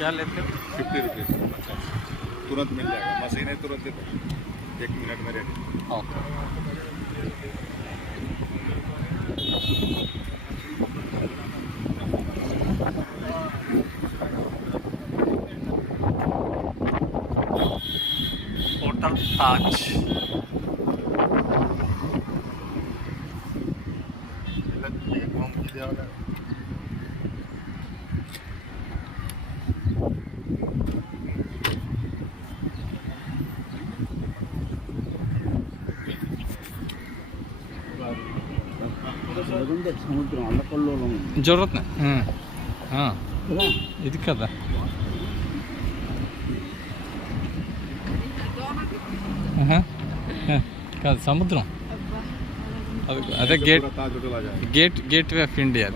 क्या लेते हो? 50 रुपीज़। अच्छा, तुरंत मिल जाएगा, मशीन है तुरंत दे दो, 1 मिनट में रेडी। ओके। होटल ताज। సముద్రం అల్లకల్లోలం జరూరత్ ఇది కదా కాదు సముద్రం అదే గేట్ ताज होटल आ जाएगा। Gateway of India.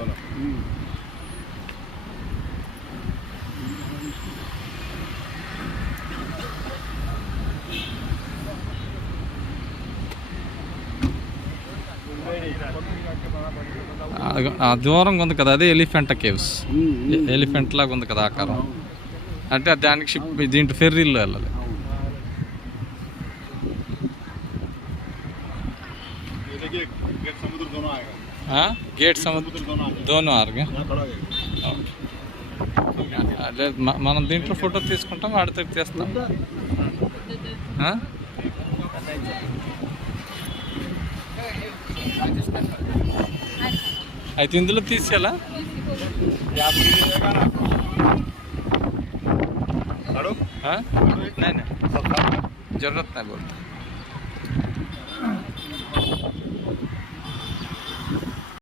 దూరంగా ఉంది కదా అదే ఎలిఫెంట్ కేవ్స్, ఎలిఫెంట్ లాగా ఉంది కదా ఆకారం, అంటే దానికి షిప్ దీంట్లో ఫెర్రీల్లో వెళ్ళాలి। गेट समुद्र दोनों आएगा। गेट समुद्र दोनों आएगा। అదే మనం దీంట్లో ఫోటో తీసుకుంటాం, వాడితో తీస్తాం। అయితే ఇందులో తీసుకెళ్ళా नहीं जरूरत नहीं बोलता।